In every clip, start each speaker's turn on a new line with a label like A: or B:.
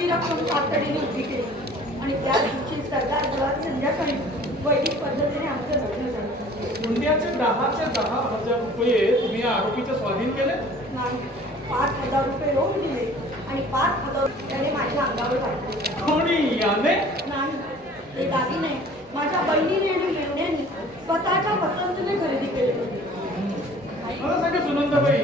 A: ती रक्कम तातडीने उभी केली आणि त्या दिवशी सरदार गावात संध्याकाळी वैदिक पद्धतीने आमचं लग्न झालं.
B: हुंड्याचे दहाचे दहा हजार रुपये तुम्ही आरोपीच्या स्वाधीन केले?
A: नाही. पाच हजार रुपये रोख दिले. आणि पाच हजार त्याने माझ्या अंगावर टाकले.
B: कोणी याने?
A: नाही. ते दागिने माझ्या बहिणीने आणि मेवण्याने स्वतःच्या पसंतीने खरेदी केले होते.
B: मला सांगा सुनंदाबाई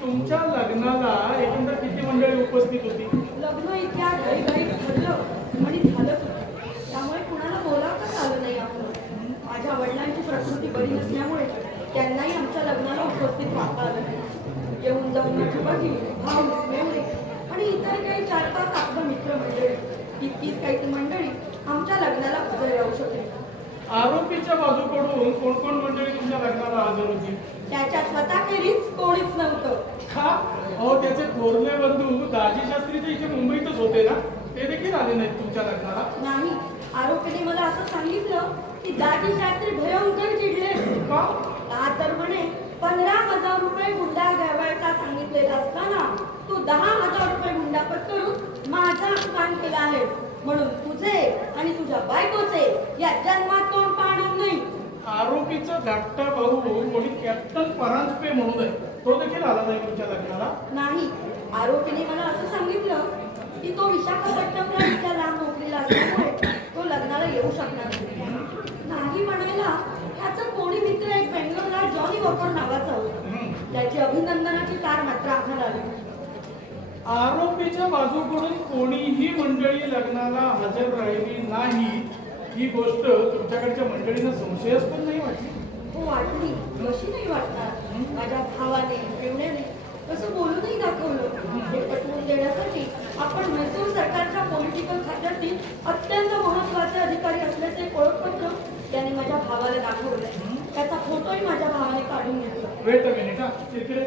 B: तुमच्या लग्नाला एकंदर किती मंडळी उपस्थित होती
A: लग्न इतक्या घाईघाईत ठरलं आणि झालंच होतं त्यामुळे कुणाला बोलावताच आलं नाही आपलं माझ्या वडिलांची प्रकृती बरी नसल्यामुळे त्यांनाही आमच्या लग्नाला उपस्थित राहता आलं नाही. येऊन जाऊन माझी बहीण भाऊ मेवणे आणि इतर काही चार पाच आपलं मित्र मंडळी इतकीच काही मंडळी आमच्या लग्नाला हजर राहू शकते
B: आरोपीच्या बाजूकडून कोण कोण मंडळी तुमच्या लग्नाला हजर होती?
A: त्याच्या स्वतःखेरीज कोणीच नव्हतं.
B: का अहो त्याचे थोरले बंधू दाजी शास्त्री ते इथे मुंबईतच होते ना? ते देखील आले नाहीत तुमच्या लग्नाला?
A: नाही. आरोपीने मला असं सांगितलं की दाजी शास्त्री भयंकर चिडले.
B: का?
A: का तर म्हणे पंधरा हजार रुपये गुंडा घ्यावायचा सांगितलेला असताना तू दहा हजार रुपये गुंडा पत्करून माझा अपमान केला आहेस. म्हणून तुझे आणि तुझ्या बायकोचे या जन्मात तोंड पाहणार नाही.
B: आरोपीचा धाकटा भाऊ कोणी कॅप्टन परांजपे म्हणून आहे. तो देखील आला नाही तुमच्या लग्नाला?
A: नाही. आरोपीने मला असं सांगितलं की तो विशाखापट्टणला इतक्या लांब नोकरीला असल्यामुळे तो लग्नाला येऊ शकणार नाही नाही म्हणायला त्याचा कोणी मित्र एक जॉनी वॉकर नावाचा होता. त्याची अभिनंदनाची तार मात्र आम्हाला आली.
B: आरोपीच्या बाजूकडून कोणीही मंडळी लग्नाला हजर राहिली नाही ही गोष्ट तुमच्याकडच्या मंडळींना संशयास्पद नाही वाटली?
A: हो वाटली कशी नाही वाटणार? माझ्या भावाने मेवण्याने तसं बोलूनही दाखवलं हे पटवून देण्यासाठी आपण म्हैसूर सरकारच्या पॉलिटिकल खात्यातील अत्यंत महत्त्वाचे अधिकारी असल्याचे ओळखपत्र त्यांनी माझ्या भावाला दाखवलं त्याचा फोटोही माझ्या भावाने काढून घेतला.
B: वेट अ मिनिट हा इकडे.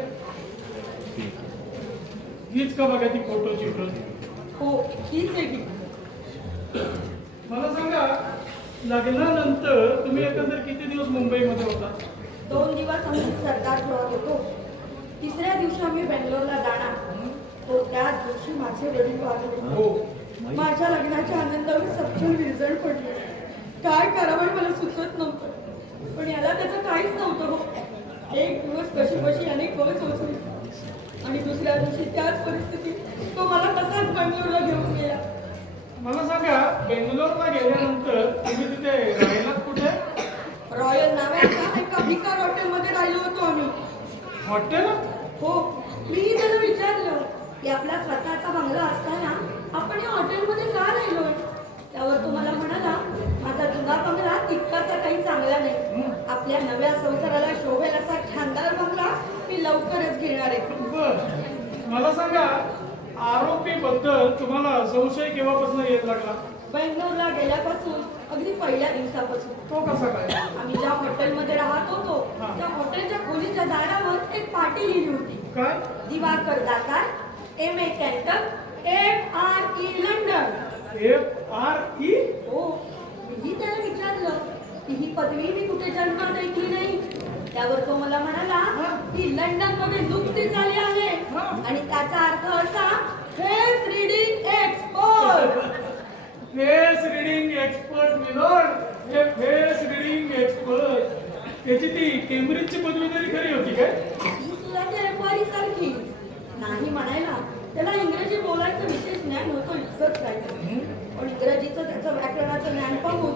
B: हीच का बघा ती फोटोची प्रत
A: हो हीच आहे ती.
B: मला सांगा लग्नानंतर तुम्ही एकंदर किती दिवस मुंबईमध्ये होता?
A: दोन दिवस आम्ही सरकार ठेवत होतो. तिसऱ्या दिवशी आम्ही बेंगलोरला जाणार. तो त्याच दिवशी माझे वडील वारले.
B: हो.
A: माझ्या लग्नाच्या आनंदावर सपशेल विरजण पडली. काय करावं मला सुचत नव्हतं. पण याला त्याचं काहीच नव्हतं हो. एक दिवस कशी बशी अनेक बस होती आणि दुसऱ्या दिवशी त्याच परिस्थितीत तो मला तसाच बंगलोरला घेऊन गेला.
B: मला सांगा बेंगलोरला गेल्यानंतर तुम्ही तिथे राहिलात कुठे?
A: रॉयल नाव्याच्या एका भिकार हॉटेलमध्ये राहिलो होतो आम्ही.
B: हॉटेल?
A: हो. मी त्याला विचारलं की आपला स्वतःचा बंगला असताना आपण या हॉटेलमध्ये का राहिलोय त्यावर तो मला म्हणाला माझा जुना बंगला तितकासा काही चांगला नाही आपल्या नव्या संसाराला शोभेल असा शानदार बंगला मी लवकरच घेणार आहे.
B: बर. मला सांगा आरोपी बद्दल तुम्हाला संशय केव्हापासून येत लागला?
A: बेंगलोरला गेल्यापासून अगदी पहिल्या दिवसापासून.
B: तो कसा काय?
A: आम्ही ज्या हॉटेलमध्ये राहत होतो
B: हा.
A: त्या हॉटेलच्या खोलीच्या दारावर एक पाटी लिहिली होती.
B: काय?
A: Diwakar Datar M A Cantab F R E London
B: F R E
A: हो. मी त्याला विचारलं की ही पदवी मी कुठे जन्मात ऐकली नाही. त्यावर तो मला म्हणाला की लंडनमध्ये नुकतीच आली आहे. आणि त्याचा अर्थ असा face reading expert
B: face reading expert milord हे फेस रिडिंग एक्सपर्ट त्याची ती केम्ब्रिजची पदवी तरी खरी होती काय?
A: सुद्धा त्या एफआरई सारखी. नाही म्हणायला त्याला इंग्रजी बोलायचं विशेष ज्ञान होतं इतकंच काय. पण इंग्रजीचं त्याचं व्याकरणाचं ज्ञान पाहून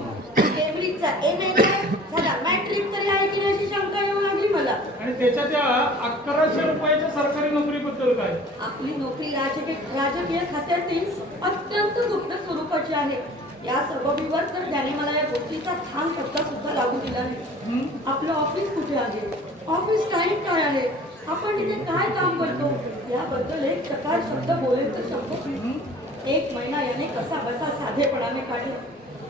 A: केम्ब्रिजचा एम एल साधा मॅट्रिक तरी आहे की नाही अशी शंका येऊ लागली मला.
B: आणि त्याच्या त्या अकराशे रुपयाच्या सरकारी नोकरीबद्दल काय?
A: आपली नोकरी राजकीय राजकीय खात्यातील अत्यंत गुप्त स्वरूपाची आहे. या सबबीवर तर त्याने मला या गोष्टीचा छान पत्ता सुद्धा लागू दिला नाही? आपलं ऑफिस कुठे आहे? ऑफिस टाईम काय आहे? आपण तिथे काय काम करतो? याबद्दल एक प्रकार शब्द बोलेल तर शब्द एक महिना याने कसा बसा साधेपणाने काढला.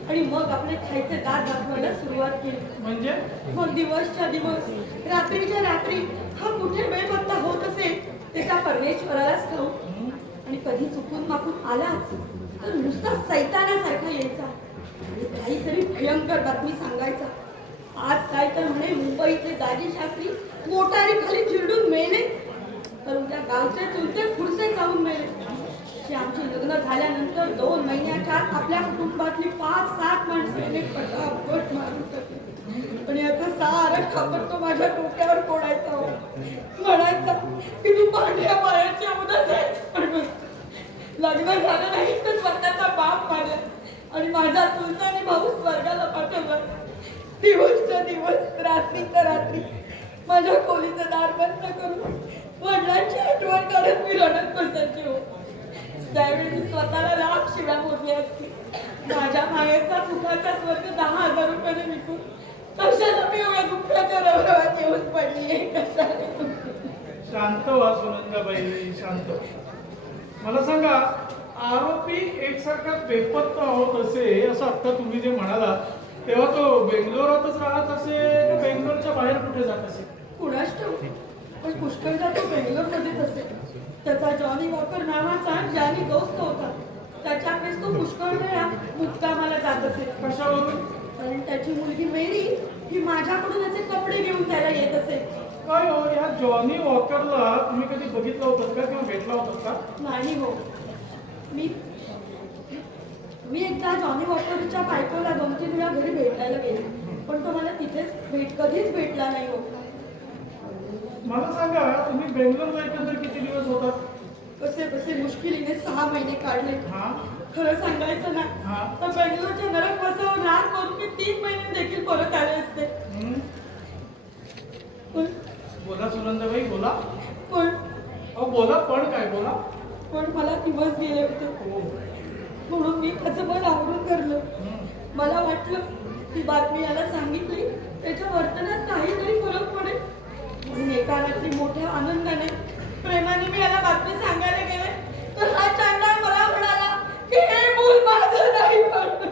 A: आणि मग आपले खायचे दात दाखवायला सुरुवात केली.
B: म्हणजे?
A: मग दिवसच्या दिवस रात्रीच्या रात्री हा कुठे वेळ पत्ता होत असेल ते त्या परमेश्वरालाच ठाऊक आणि कधी चुकून माकून आलाच तर नुसता सैतानासारखा यायचा. आणि काहीतरी भयंकर बातमी सांगायचा. आज काय तर म्हणे मुंबईचे दाजी शास्त्री मोटारी खाली चिरडून मेले तर उद्या गावचे चुलते खुर्से जाऊन मेले. आमची लग्न झाल्यानंतर दोन महिन्याच्या आत आपल्या कुटुंबातली पाच सात माणसं त्याने पटापट मारून टाकली आणि याचं सारं तो माझ्या डोक्यावर फोडायचा हो. म्हणायचा की तू पांढऱ्या पायाची अवधच आहेस लग्न झालं नाही तर स्वतःचा बाप मारला आणि माझा चुलता आणि भाऊ स्वर्गाला पाठवला दिवसच्या दिवस तर रात्री. माझ्या खोलीचं दार बंद करून वडिलांची आठवण काढत मी रडत बसायची हो. त्यावेळी मी स्वतःला लाख शिव्या मोजल्या असती. माझ्या मायेचा सुखाचा स्वर्ग दहा हजार रुपयाने विकून कशाला मी एवढ्या दुःखाच्या रवरवात येऊन पडली कशाला
B: शांत व्हा सुनंदाबाई शांत. मला सांगा आरोपी एकसारखा बेपत्ता होत असे असं आता तुम्ही जे म्हणालात तेव्हा तो बेंगलोरातच राहत असे बेंगलोरच्या बाहेर कुठे जात असे?
A: कुणाच पण पुष्कळदा तो बेंगलोरमध्येच असेल त्याचा जॉनी वॉकर नावाचा ज्यानी दोस्त होता. त्याच्याकडेच तो पुष्कळ वेळा मुक्कामाला जात असेल
B: कशावरून?
A: कारण त्याची मुलगी मेरी ही माझ्याकडून याचे कपडे घेऊन त्याला येत असेल.
B: काय हो या जॉनी वॉकरला तुम्ही कधी बघितलं होतं का किंवा भेटला होतात का?
A: नाही हो. मी मी एकदा जॉनी वॉकरच्या बायकोला दोन तीन वेळा घरी भेटायला गेले. पण तो मला तिथेच भेट कधीच भेटला नाही हो.
B: मला सांगा तुम्ही बेंगलोरला एकंदर किती दिवस होतात?
A: कसे कसे मुश्किलीने सहा महिने काढले.
B: हा.
A: खरं सांगायचं ना. तर बेंगलोरच्या नरक बसावर राग करून मी तीन महिने देखील परत आले असते.
B: बोला सुनंदाबाई बोला.
A: पण
B: अहो बोला पण काय बोला.
A: पण मला दिवस गेले होते.
B: हो.
A: म्हणून मी त्याचं मन आवरून
B: हम्म.
A: मला वाटलं ती बातमी याला सांगितली. त्याच्या वर्तनात काहीतरी फरक पडेल. म्हणून एका रात्री मोठ्या आनंदाने प्रेमाने मी याला बातमी सांगायला गेले तर हा चांडाळ मला म्हणाला की हे मूल माझं नाही पण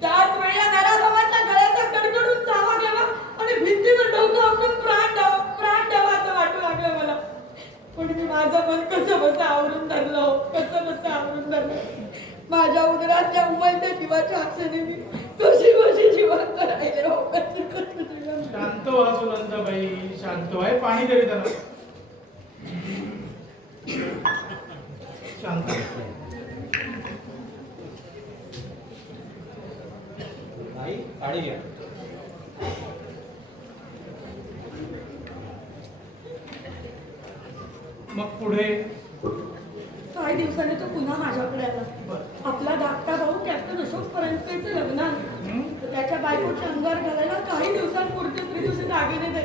A: त्याच वेळी या नराधमाच्या गळ्याचा कडकडून चावा घ्यावा आणि भिंतीवर डोकं आपटून प्राण द्यावा प्राण द्यावा असं वाटू लागलं मला पण मी माझं मन कसं बसं आवरून धरलं हो, कसं बसं आवरून धरलं माझ्या उदरातल्या उमलत्या जीवाच्या आशेने मी कशी कशी जिवंत राहिले हो
B: शांत व्हा सुनंदाबाई शांत व्हा. हे पाणी तरी त्याला शांत
C: नाही पाणी घ्या.
B: मग पुढे?
A: काही दिवसांनी तो पुन्हा माझ्याकडे आला. आपला धाकटा भाऊ कॅप्टन अशोक परांजपेचं लग्न आहे. त्याच्या बायकोच्या अंगावर घालायला काही दिवसांपुरते तरी तुझे दागिने दे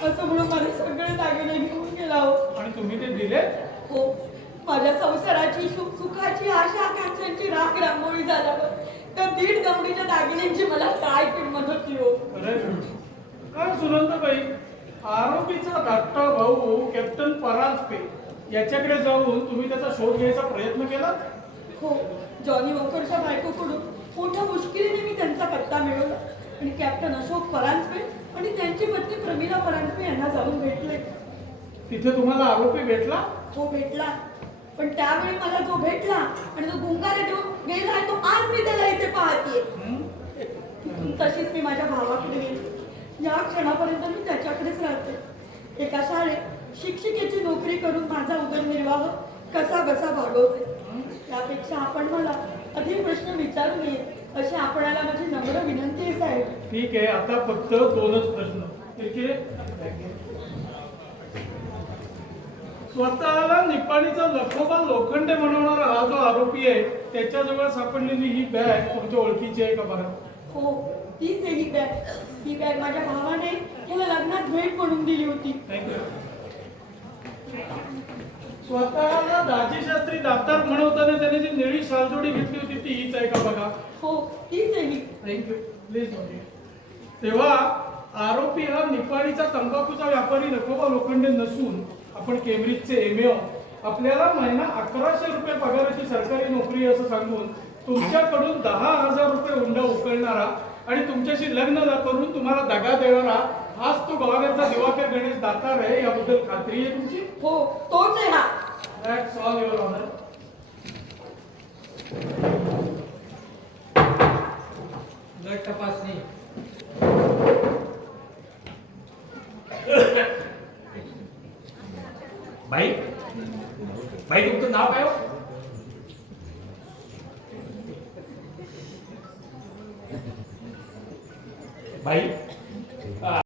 A: असं म्हणून मला सगळे दागिने घेऊन गेला हो.
B: आणि तुम्ही ते दिले?
A: हो. माझ्या संसाराची सुख सुखाची आशा आकांक्षांची राख रांगोळी झाल्यावर त्या दीड दमडीच्या दागिन्यांची मला काय किंमत होती हो?
B: अरे काय सुनंदाबाई? आरोपीचा धाकटा भाऊ कॅप्टन परांजपे याच्याकडे जाऊन तुम्ही त्याचा शोध घ्यायचा प्रयत्न केला
A: हो जॉनी वॉकरच्या बायकोकडून मोठ्या मुश्किलीने मी त्यांचा पत्ता मिळवला. आणि कॅप्टन अशोक परांजपे आणि त्यांची पत्नी प्रमिला परांजपे यांना जाऊन भेटले.
B: तिथे तुम्हाला आरोपी भेटला?
A: तो भेटला. पण त्यावेळी मला जो भेटला आणि तो गुंगारे देऊन गेला तो आज मी त्याला इथे
B: हं?
A: तिथून तशीच मी माझ्या भावाकडे गेली. या क्षणापर्यंत मी त्याच्याकडेच राहते. एका शाळेत शिक्षिकेची नोकरी करून माझा उदरनिर्वाह कसा बसा भागवते. त्यापेक्षा आपण मला अधिक प्रश्न विचारू नये अशी आपणाला माझी नम्र विनंती आहे साहेब.
B: ठीक आहे आता फक्त दोनच प्रश्न. ठीक आहे? स्वतःला निपाणीचा लखोबा लोखंडे बनवणारा हा जो आरोपी आहे त्याच्याजवळ सापडलेली ही बॅग तुमच्या ओळखीची आहे का बघा
A: हो तीच आहे ही बॅग. ही बॅग माझ्या भावाने याला लग्नात भेट म्हणून दिली होती.
B: थँक्यू स्वतःला दाजी शास्त्री दातार म्हणवताना त्याने जी निळी शालजोडी घेतली होती ती हीच आहे का बघा?
A: हो तीच आहे
B: थँक्यू प्लीज तेव्हा आरोपी हा निपाणीचा तंबाखूचा व्यापारी नकोबा लोखंडे नसून. आपण केम्ब्रिजचे एम ए आपल्याला महिना अकराशे रुपये पगाराची सरकारी नोकरी असं सांगून तुमच्याकडून दहा हजार रुपये हुंडा उकळणारा आणि तुमच्याशी लग्न करून तुम्हाला दगा देणारा हाच तो गावाकडचा दिवाकर गणेश दातार आहे याबद्दल खात्री आहे तुमची?
A: हो तोच आहे हा.
B: that's all your honour
C: blood तपासणी बाई बाई तुमचं नाव काय हो